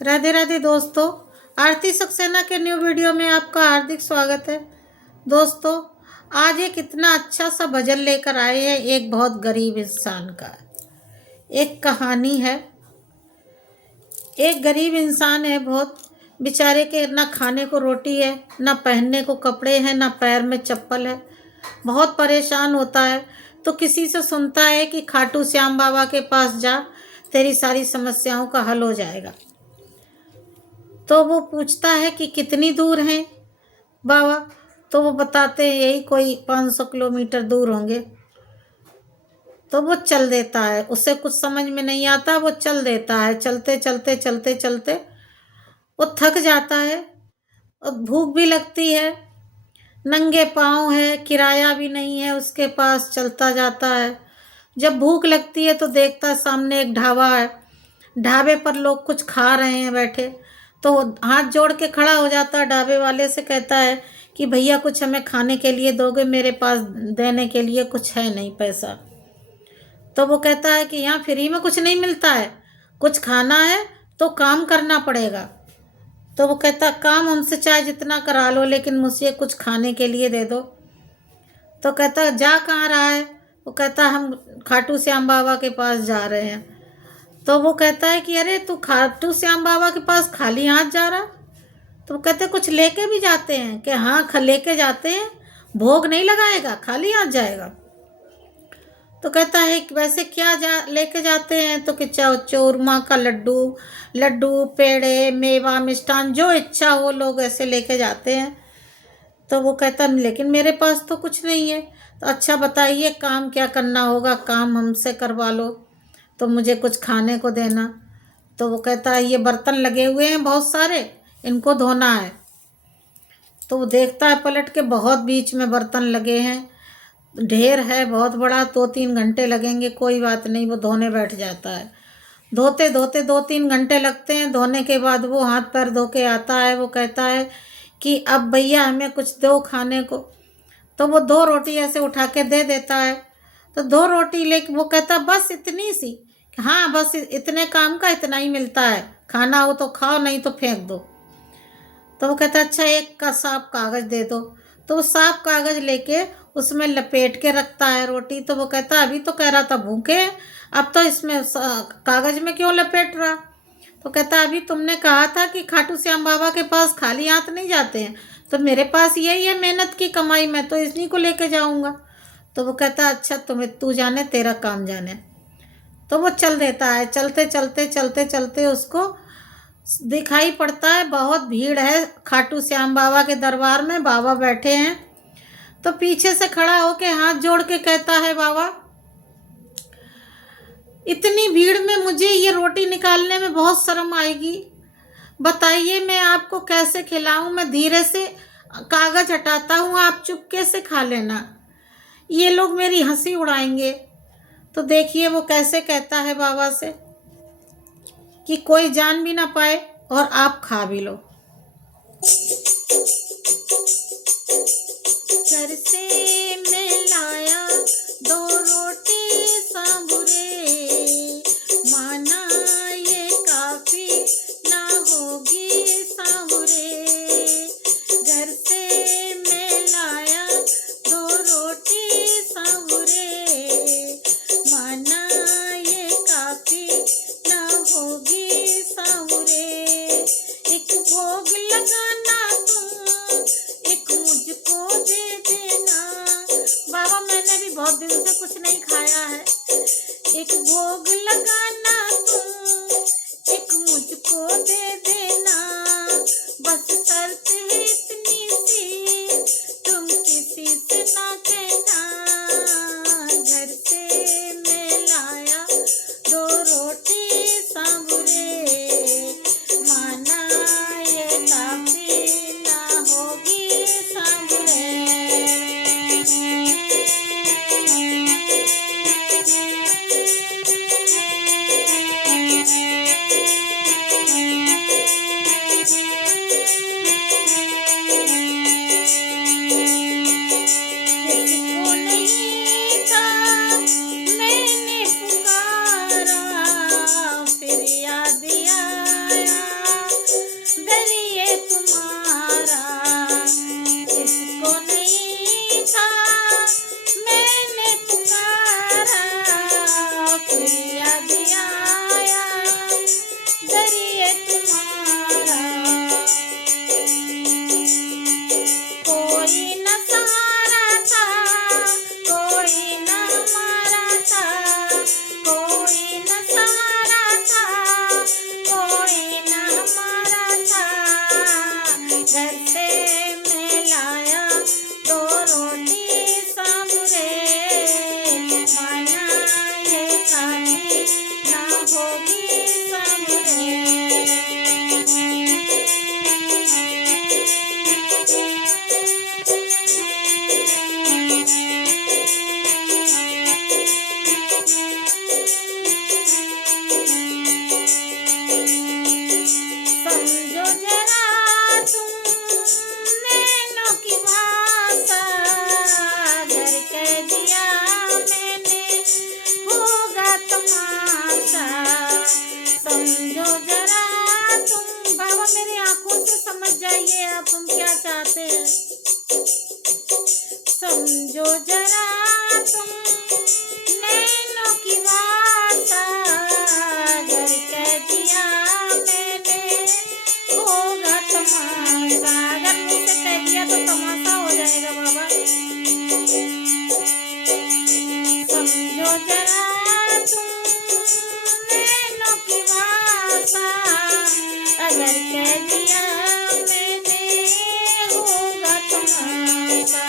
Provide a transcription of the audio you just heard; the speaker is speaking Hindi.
राधे राधे दोस्तों। आरती सक्सेना के न्यू वीडियो में आपका हार्दिक स्वागत है। दोस्तों, आज एक इतना अच्छा सा भजन लेकर आए हैं एक बहुत गरीब इंसान का। एक कहानी है। एक गरीब इंसान है, बहुत बेचारे के ना खाने को रोटी है, ना पहनने को कपड़े हैं, ना पैर में चप्पल है। बहुत परेशान होता है तो किसी से सुनता है कि खाटू श्याम बाबा के पास जा, तेरी सारी समस्याओं का हल हो जाएगा। तो वो पूछता है कि कितनी दूर हैं बाबा। तो वो बताते हैं यही कोई 500 किलोमीटर दूर होंगे। तो वो चल देता है, उसे कुछ समझ में नहीं आता, वो चल देता है। चलते चलते चलते चलते वो थक जाता है और भूख भी लगती है। नंगे पाँव है, किराया भी नहीं है उसके पास, चलता जाता है। जब भूख लगती है तो देखता है सामने एक ढाबा है। ढाबे पर लोग कुछ खा रहे हैं बैठे। तो वो हाथ जोड़ के खड़ा हो जाता है, ढाबे वाले से कहता है कि भैया कुछ हमें खाने के लिए दोगे, मेरे पास देने के लिए कुछ है नहीं पैसा। तो वो कहता है कि यहाँ फ्री में कुछ नहीं मिलता है, कुछ खाना है तो काम करना पड़ेगा। तो वो कहता काम हमसे चाहे जितना करा लो, लेकिन मुझे कुछ खाने के लिए दे दो। तो कहता जा कहाँ रहा है। वो कहता हम खाटू श्याम बाबा के पास जा रहे हैं। तो वो कहता है कि अरे तू खाटू श्याम बाबा के पास खाली हाथ जा रहा। तो वो कहते कुछ लेके भी जाते हैं कि हाँ लेके जाते हैं, भोग नहीं लगाएगा, खाली हाथ जाएगा। तो कहता है कि वैसे क्या लेके जाते हैं। तो कि चूरमा का लड्डू, लड्डू पेड़े मेवा मिष्ठान जो इच्छा हो लोग ऐसे लेके जाते हैं। तो वो कहता लेकिन मेरे पास तो कुछ नहीं है। तो अच्छा बताइए काम क्या करना होगा, काम हमसे करवा लो तो मुझे कुछ खाने को देना। तो वो कहता है ये बर्तन लगे हुए हैं बहुत सारे, इनको धोना है। तो वो देखता है पलट के, बहुत बीच में बर्तन लगे हैं, ढेर है बहुत बड़ा, 2-3 घंटे लगेंगे। कोई बात नहीं, वो धोने बैठ जाता है। धोते धोते 2-3 घंटे लगते हैं। धोने के बाद वो हाथ पैर धो के आता है। वो कहता है कि अब भैया हमें कुछ दो खाने को। तो वो 2 रोटी ऐसे उठा के दे देता है। तो 2 रोटी लेके वो कहता बस इतनी सी। हाँ बस इतने काम का इतना ही मिलता है, खाना हो तो खाओ नहीं तो फेंक दो। तो वो कहता अच्छा एक का साफ कागज़ दे दो। तो वो साफ कागज़ लेके उसमें लपेट के रखता है रोटी। तो वो कहता अभी तो कह रहा था भूखे हैं, अब तो इसमें कागज़ में क्यों लपेट रहा। तो कहता अभी तुमने कहा था कि खाटू श्याम बाबा के पास खाली हाथ नहीं जाते हैं, तो मेरे पास यही है मेहनत की कमाई, मैं तो इन्हीं को लेके जाऊंगा। तो वो कहता अच्छा तुम्हें तू जाने, तेरा काम जाने। तो वो चल देता है। चलते चलते चलते चलते उसको दिखाई पड़ता है बहुत भीड़ है खाटू श्याम बाबा के दरबार में। बाबा बैठे हैं। तो पीछे से खड़ा होके हाथ जोड़ के कहता है बाबा इतनी भीड़ में मुझे ये रोटी निकालने में बहुत शर्म आएगी, बताइए मैं आपको कैसे खिलाऊं। मैं धीरे से कागज हटाता हूँ, आप चुपके से खा लेना, ये लोग मेरी हंसी उड़ाएंगे। तो देखिए वो कैसे कहता है बाबा से कि कोई जान भी ना पाए और आप खा भी लो। घर से मैं लाया 2 रोटी सांभरे, माना ये काफी ना होगी सांभरे। घर से मैं लाया 2 रोटी सांभरे, माना ये काफी ना होगी सांभरे। एक भोग लगाना तुम, एक मुझको दे देना। बाबा मैंने भी बहुत दिन से कुछ नहीं खाया है, एक भोग लगाना तुम, एक मुझको दे देना। बस शर्त है इतनी सी, तुम किसी से ना कहना। घर से मैं लाया 2 रोटी सांभरे, माना ये काफी ना होगी सांभरे। दरिए तुम्हारा, कोई न सहारा था, कोई न हमारा था, कोई न सहारा था, कोई न हमारा था। घर से मैं लाया दो रोटी सबरे, माना ये काफी ना होगी सबरे। समझो जरा तुम नैनों की भाषा, घर कह दिया मैंने होगा तमाशा। समझो जरा तुम, बाबा मेरी आंखों से समझ जाइए आप हम क्या चाहते हैं। समझो जरा तुम नैनों की भाषा, घर कह दिया मैंने होगा तमाशा। अगर मुझसे कह दिया तो तमाशा हो जाएगा बाबा। समझो जरा तुम नैनों की भाषा, अगर कह दिया मैंने होगा तमाशा।